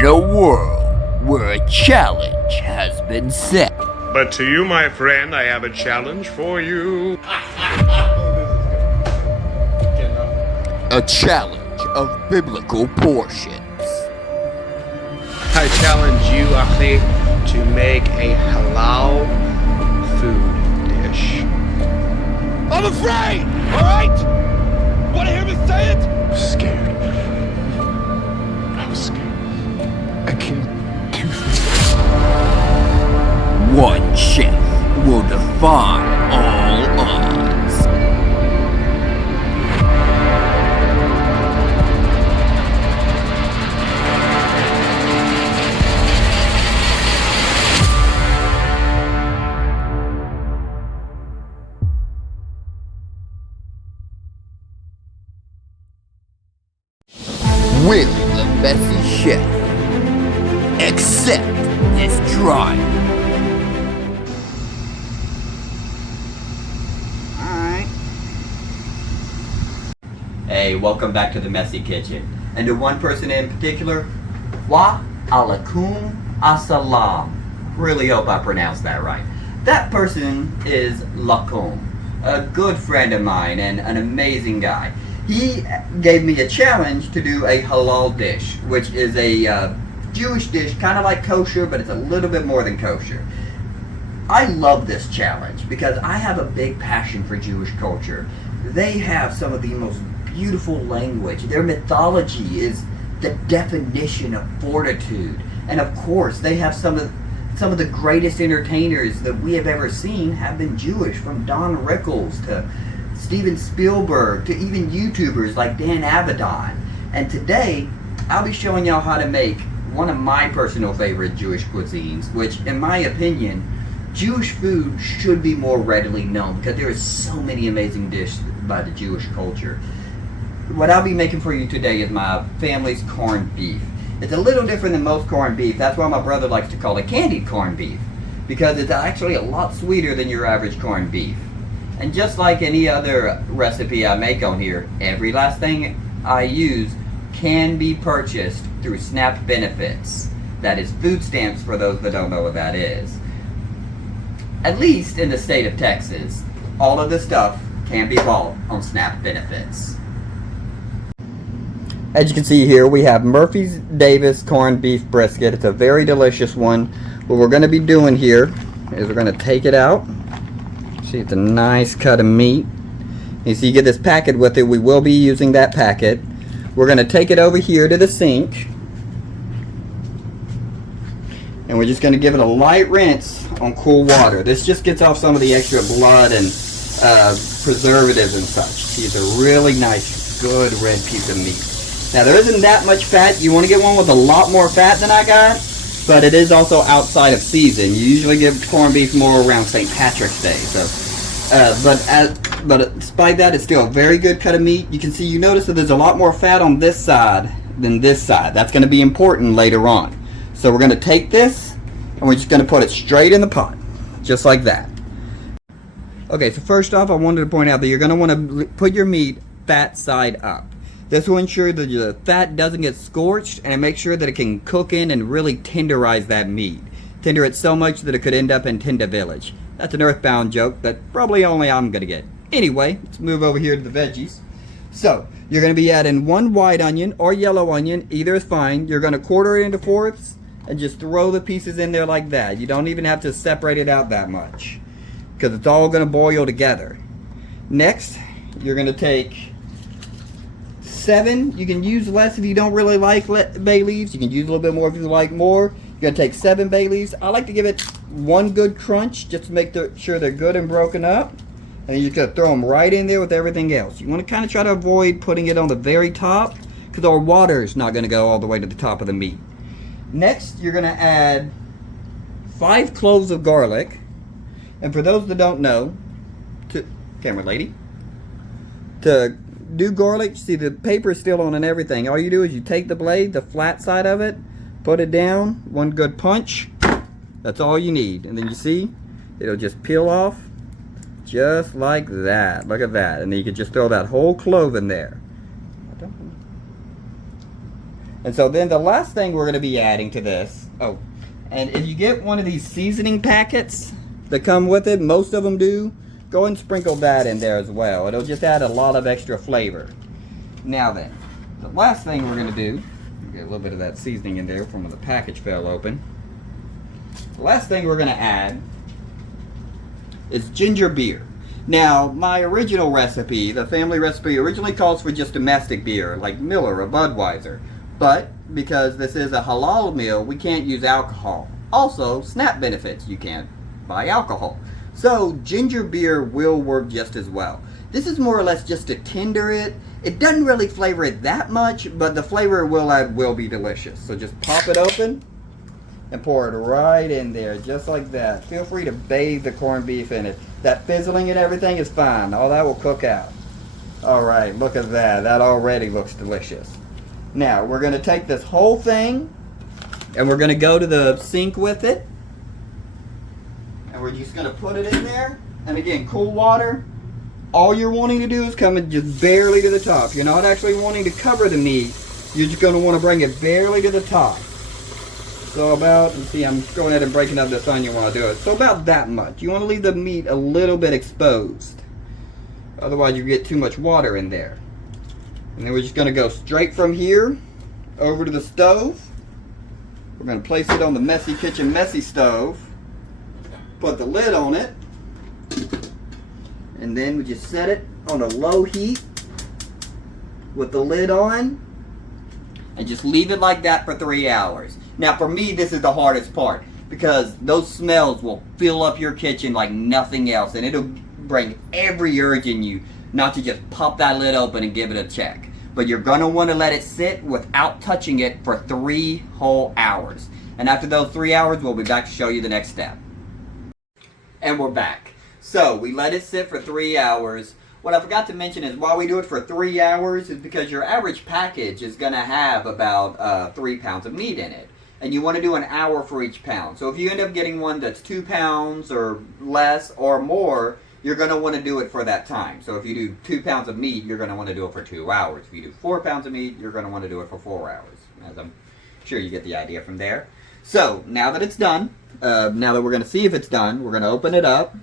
In a world where a challenge has been set. But to you, my friend, I have a challenge for you. A challenge of biblical portions. I challenge you, Akhi, to make a halal food dish. I'm afraid! Alright? Wanna hear me say it? I'm scared. I was scared. I can't do this. One chef will defy all odds. Will the messy chef accept this trial? Alright. Hey, welcome back to the Messy Kitchen. And to one person in particular, wa alaikum assalam. Really hope I pronounced that right. That person is Lakum, a good friend of mine and an amazing guy. He gave me a challenge to do a halal dish, which is a Jewish dish, kind of like kosher, but it's a little bit more than kosher. I love this challenge because I have a big passion for Jewish culture. They have some of the most beautiful language. Their mythology is the definition of fortitude. And of course, they have some of the greatest entertainers that we have ever seen have been Jewish, from Don Rickles to Steven Spielberg to even YouTubers like Dan Avidan. And today, I'll be showing y'all how to make one of my personal favorite Jewish cuisines, which, in my opinion, Jewish food should be more readily known because there is so many amazing dishes by the Jewish culture. What I'll be making for you today is my family's corned beef. It's a little different than most corned beef. That's why my brother likes to call it candied corned beef, because it's actually a lot sweeter than your average corned beef. And just like any other recipe I make on here, every last thing I use can be purchased through SNAP benefits. That is food stamps, for those that don't know what that is. At least in the state of Texas, all of this stuff can be bought on SNAP benefits. As you can see here, we have Murphy's Davis corned beef brisket. It's a very delicious one. What we're going to be doing here is we're going to take it out. See, it's a nice cut of meat. You see, you get this packet with it. We will be using that packet. We're going to take it over here to the sink, and we're just going to give it a light rinse on cool water. This just gets off some of the extra blood and preservatives and such. It's a really nice, good red piece of meat. Now, there isn't that much fat. You want to get one with a lot more fat than I got, but it is also outside of season. You usually give corned beef more around St. Patrick's Day. So, but despite that, it's still a very good cut of meat. You can see, you notice that there's a lot more fat on this side than this side. That's going to be important later on. So we're going to take this, and we're just going to put it straight in the pot, just like that. Okay, so first off, I wanted to point out that you're going to want to put your meat fat side up. This will ensure that the fat doesn't get scorched, and it makes sure that it can cook in and really tenderize that meat. Tender it so much that it could end up in Tender Village. That's an Earthbound joke that probably only I'm going to get. Anyway, let's move over here to the veggies. So, you're going to be adding one white onion or yellow onion, either is fine. You're going to quarter it into fourths and just throw the pieces in there like that. You don't even have to separate it out that much, because it's all going to boil together. Next, you're going to take 7. You can use less if you don't really like bay leaves. You can use a little bit more if you like more. You're going to take 7 bay leaves. I like to give it one good crunch just to make sure they're good and broken up. And you're just going to throw them right in there with everything else. You want to kind of try to avoid putting it on the very top, because our water is not going to go all the way to the top of the meat. Next, you're going to add 5 cloves of garlic. And for those that don't know, camera lady, to do garlic, see the paper is still on and everything. All you do is you take the blade, the flat side of it, put it down, one good punch. That's all you need. And then you see, it'll just peel off just like that. Look at that. And then you can just throw that whole clove in there. And so then the last thing we're going to be adding to this, oh, and if you get one of these seasoning packets that come with it, most of them do, go and sprinkle that in there as well. It'll just add a lot of extra flavor. Now then, the last thing we're going to do, get a little bit of that seasoning in there from when the package fell open. The last thing we're going to add is ginger beer. Now, my original recipe, the family recipe, originally calls for just domestic beer, like Miller or Budweiser. But, because this is a halal meal, we can't use alcohol. Also, SNAP benefits, you can't buy alcohol. So, ginger beer will work just as well. This is more or less just to tender it. It doesn't really flavor it that much, but the flavor it will add will be delicious. So just pop it open and pour it right in there, just like that. Feel free to bathe the corned beef in it. That fizzling and everything is fine. All that will cook out. Alright, look at that. That already looks delicious. Now, we're going to take this whole thing and we're going to go to the sink with it. And we're just going to put it in there. And again, cool water. All you're wanting to do is come in just barely to the top. You're not actually wanting to cover the meat. You're just going to want to bring it barely to the top. So about, let's see, I'm going ahead and breaking up this onion while I do it. So about that much. You want to leave the meat a little bit exposed. Otherwise you get too much water in there. And then we're just going to go straight from here over to the stove. We're going to place it on the Messy Kitchen Messy stove. Put the lid on it. And then we just set it on a low heat with the lid on. And just leave it like that for 3 hours. Now for me, this is the hardest part. Because those smells will fill up your kitchen like nothing else. And it'll bring every urge in you not to just pop that lid open and give it a check. But you're going to want to let it sit without touching it for 3 whole hours. And after those 3 hours, we'll be back to show you the next step. And we're back. So, we let it sit for 3 hours. What I forgot to mention is while we do it for 3 hours is because your average package is going to have about 3 pounds of meat in it. And you want to do an hour for each pound. So if you end up getting one that's 2 pounds or less or more, you're going to want to do it for that time. So if you do 2 pounds of meat, you're going to want to do it for 2 hours. If you do 4 pounds of meat, you're going to want to do it for 4 hours. As I'm sure you get the idea from there. So, now that it's done, now that we're going to see if it's done, we're going to open it up.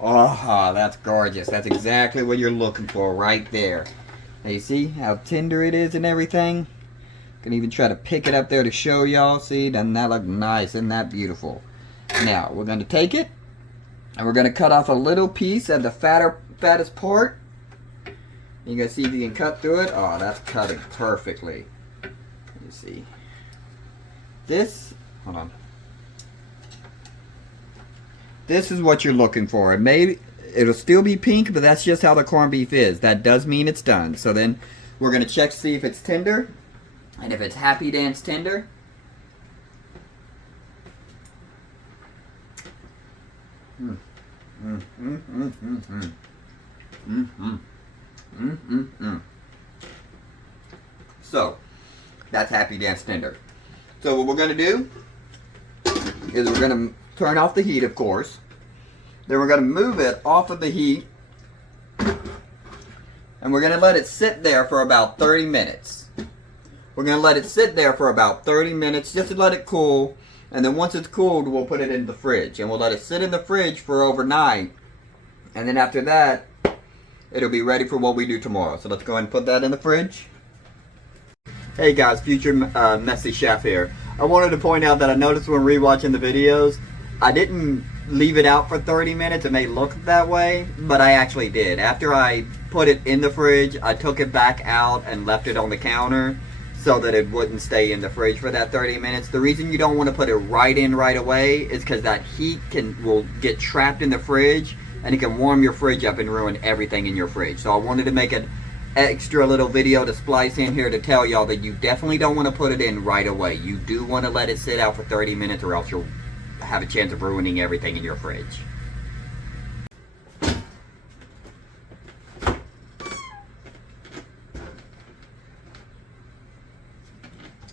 Oh, that's gorgeous. That's exactly what you're looking for right there. Now you see how tender it is and everything? Can even try to pick it up there to show y'all. See, doesn't that look nice? Isn't that beautiful? Now, we're going to take it. And we're going to cut off a little piece of the fattest part. You can see if you can cut through it. Oh, that's cutting perfectly. You see. This, hold on. This is what you're looking for. It'll still be pink, but that's just how the corned beef is. That does mean it's done. So then we're going to check to see if it's tender. And if it's happy dance tender. So, that's happy dance tender. So what we're going to do is we're going to turn off the heat, of course. Then we're going to move it off of the heat. And we're going to let it sit there for about 30 minutes. We're going to let it sit there for about 30 minutes just to let it cool. And then once it's cooled, we'll put it in the fridge. And we'll let it sit in the fridge for overnight. And then after that, it'll be ready for what we do tomorrow. So let's go ahead and put that in the fridge. Hey guys, future Messy Chef here. I wanted to point out that I noticed when rewatching the videos, I didn't leave it out for 30 minutes. It may look that way, but I actually did. After I put it in the fridge, I took it back out and left it on the counter so that it wouldn't stay in the fridge for that 30 minutes. The reason you don't want to put it right in right away is because that heat will get trapped in the fridge and it can warm your fridge up and ruin everything in your fridge. So I wanted to make an extra little video to splice in here to tell y'all that you definitely don't want to put it in right away. You do want to let it sit out for 30 minutes or else you'll have a chance of ruining everything in your fridge.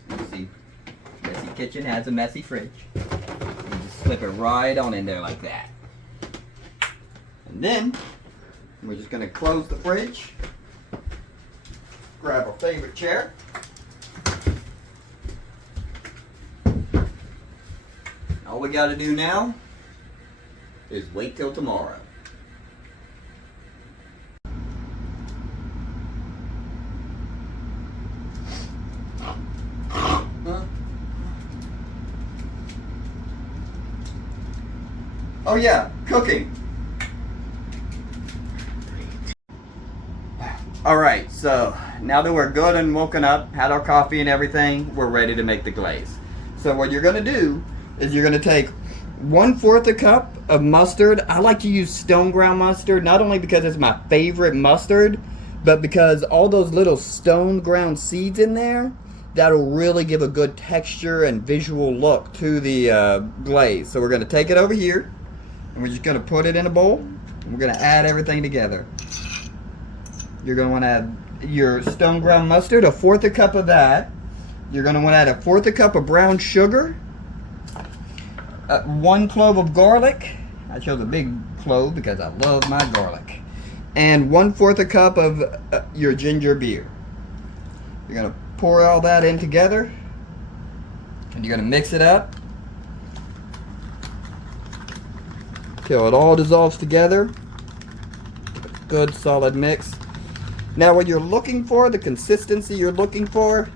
You see, Messy Kitchen has a messy fridge. You just slip it right on in there like that. And then, we're just going to close the fridge. Grab our favorite chair. All we got to do now is wait till tomorrow. Oh yeah, cooking. Alright, so now that we're good and woken up, had our coffee and everything, we're ready to make the glaze. So what you're going to do is you're going to take 1/4 a cup of mustard. I like to use stone ground mustard, not only because it's my favorite mustard, but because all those little stone ground seeds in there, that'll really give a good texture and visual look to the glaze. So we're going to take it over here, and we're just going to put it in a bowl, and we're going to add everything together. You're going to want to add your stone ground mustard, 1/4 a cup of that. You're going to want to add 1/4 a cup of brown sugar, 1 clove of garlic. I chose a big clove because I love my garlic. And 1/4 a cup of your ginger beer. You're going to pour all that in together, and you're going to mix it up till it all dissolves together. Good solid mix. Now what you're looking for, the consistency you're looking for,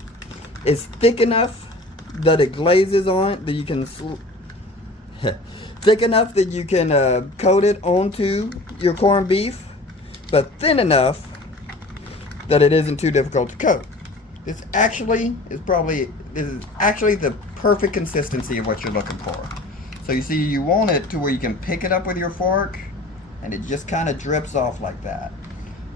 is thick enough that it glazes on it, that you can thick enough that you can coat it onto your corned beef, but thin enough that it isn't too difficult to coat. This is actually the perfect consistency of what you're looking for. So you see, you want it to where you can pick it up with your fork and it just kind of drips off like that.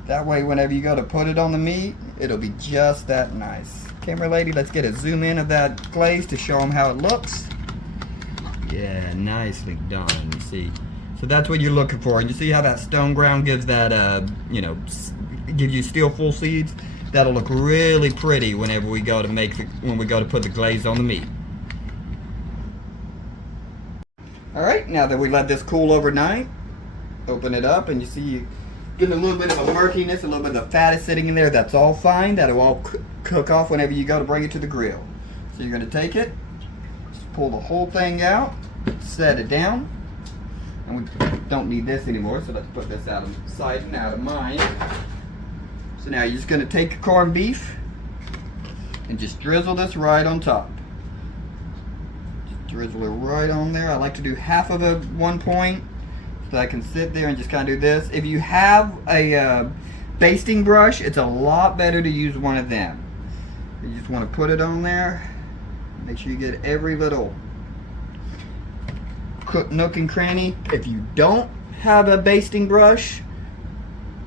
That way, whenever you go to put it on the meat, it'll be just that nice. Camera lady, let's get a zoom in of that glaze to show them how it looks. Yeah, nicely done, you see. So that's what you're looking for. And you see how that stone ground gives that, gives you steel full seeds? That'll look really pretty whenever we go to put the glaze on the meat. Alright, now that we let this cool overnight, open it up and you see getting a little bit of a murkiness, a little bit of fat is sitting in there. That's all fine. That'll all cook off whenever you go to bring it to the grill. So you're going to take it, just pull the whole thing out, set it down, and we don't need this anymore, so let's put this out of sight and out of mind. So now you're just going to take your corned beef and just drizzle this right on top. Just drizzle it right on there. I like to do half of it at one point, so I can sit there and just kind of do this. If you have a basting brush, it's a lot better to use one of them. You just want to put it on there. Make sure you get every little nook and cranny. If you don't have a basting brush,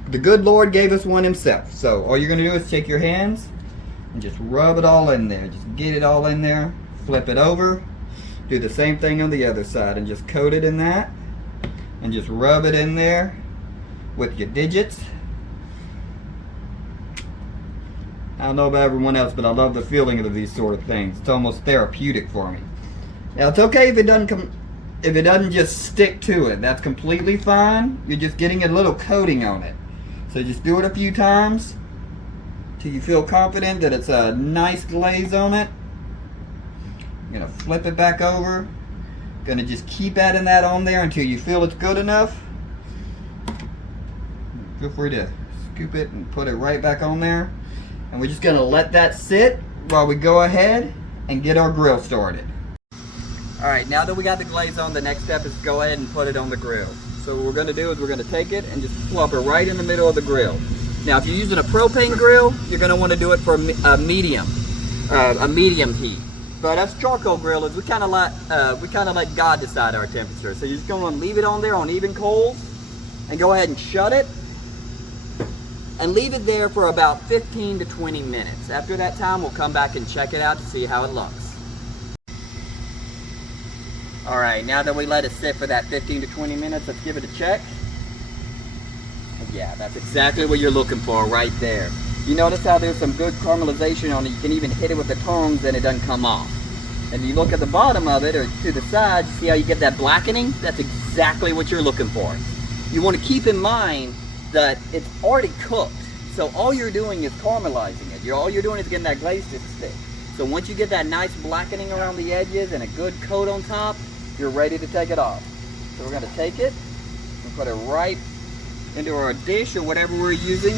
the good Lord gave us one himself. So all you're going to do is take your hands and just rub it all in there. Just get it all in there. Flip it over. Do the same thing on the other side and just coat it in that. And just rub it in there with your digits. I don't know about everyone else, but I love the feeling of these sort of things. It's almost therapeutic for me. Now it's okay if it doesn't just stick to it. That's completely fine. You're just getting a little coating on it. So just do it a few times till you feel confident that it's a nice glaze on it. You're gonna flip it back over. Gonna just keep adding that on there until you feel it's good enough. Feel free to scoop it and put it right back on there. And we're just gonna let that sit while we go ahead and get our grill started. Alright, now that we got the glaze on, the next step is go ahead and put it on the grill. So what we're gonna do is we're gonna take it and just plop it right in the middle of the grill. Now if you're using a propane grill, you're gonna wanna do it for a medium heat. But us charcoal grillers, we kind of let God decide our temperature. So you're just going to leave it on there on even coals and go ahead and shut it and leave it there for about 15 to 20 minutes. After that time, we'll come back and check it out to see how it looks. All right, now that we let it sit for that 15 to 20 minutes, let's give it a check. Yeah, that's exactly what you're looking for right there. You notice how there's some good caramelization on it. You can even hit it with the tongs and it doesn't come off. And you look at the bottom of it or to the side, you see how you get that blackening? That's exactly what you're looking for. You want to keep in mind that it's already cooked. So all you're doing is caramelizing it. All you're doing is getting that glaze to stick. So once you get that nice blackening around the edges and a good coat on top, you're ready to take it off. So we're going to take it and put it right into our dish or whatever we're using.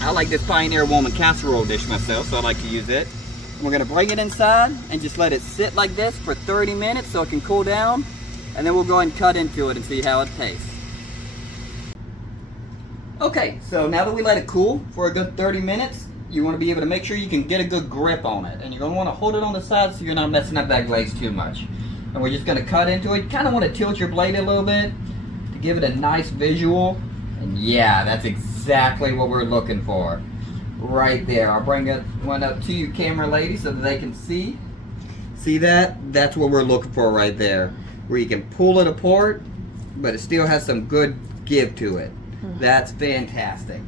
I like this Pioneer Woman casserole dish myself, so I like to use it. We're going to bring it inside and just let it sit like this for 30 minutes so it can cool down, and then we'll go ahead and cut into it and see how it tastes. Okay, so now that we let it cool for a good 30 minutes, you want to be able to make sure you can get a good grip on it, and you're going to want to hold it on the side so you're not messing up that glaze too much. And we're just going to cut into it. You kind of want to tilt your blade a little bit to give it a nice visual. And yeah, that's exactly what we're looking for. Right there. I'll bring one up to you, camera lady, so that they can see. See that? That's what we're looking for right there. Where you can pull it apart, but it still has some good give to it. That's fantastic.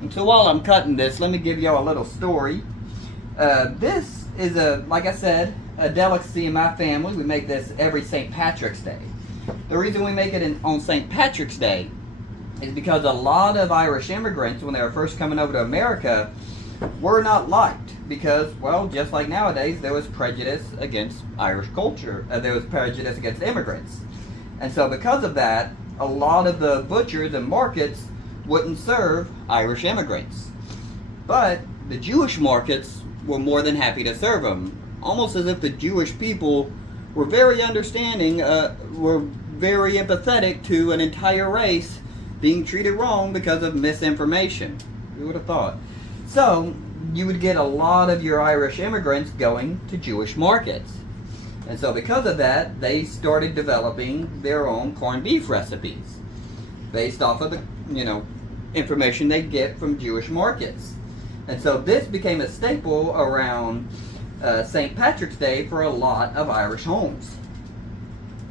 And so while I'm cutting this, let me give y'all a little story. This is like I said, a delicacy in my family. We make this every St. Patrick's Day. The reason we make it on St. Patrick's Day is because a lot of Irish immigrants, when they were first coming over to America, were not liked because, well, just like nowadays, there was prejudice against Irish culture. There was prejudice against immigrants. And so because of that, a lot of the butchers and markets wouldn't serve Irish immigrants. But the Jewish markets were more than happy to serve them. Almost as if the Jewish people were very understanding, were very empathetic to an entire race being treated wrong because of misinformation. Who would have thought? So, you would get a lot of your Irish immigrants going to Jewish markets. And so because of that, they started developing their own corned beef recipes based off of the, information they get from Jewish markets. And so this became a staple around St. Patrick's Day for a lot of Irish homes.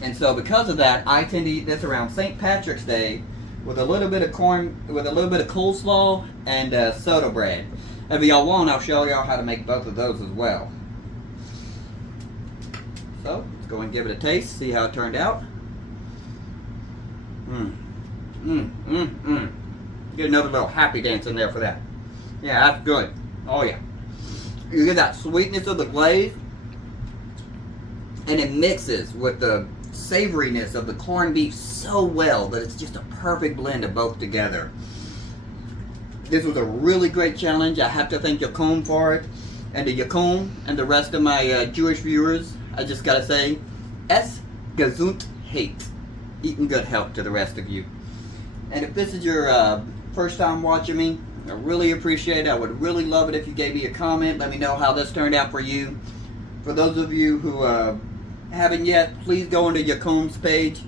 And so because of that, I tend to eat this around St. Patrick's Day with a little bit of corn, with a little bit of coleslaw and soda bread. And if y'all want, I'll show y'all how to make both of those as well. So, let's go and give it a taste, see how it turned out. Get another little happy dance in there for that. Yeah, that's good. Oh yeah. You get that sweetness of the glaze, and it mixes with the savoriness of the corned beef so well that it's just a perfect blend of both together. This was a really great challenge. I have to thank Yakum for it. And to Yakum and the rest of my Jewish viewers, I just gotta say, es Gesundheit. Eating good health to the rest of you. And if this is your first time watching me, I really appreciate it. I would really love it if you gave me a comment. Let me know how this turned out for you. For those of you who haven't yet, please go into Yakum's page.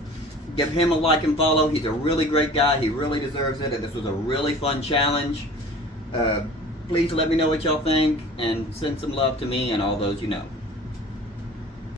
Give him a like and follow. He's a really great guy. He really deserves it. And this was a really fun challenge. Please let me know what y'all think. And send some love to me and all those you know.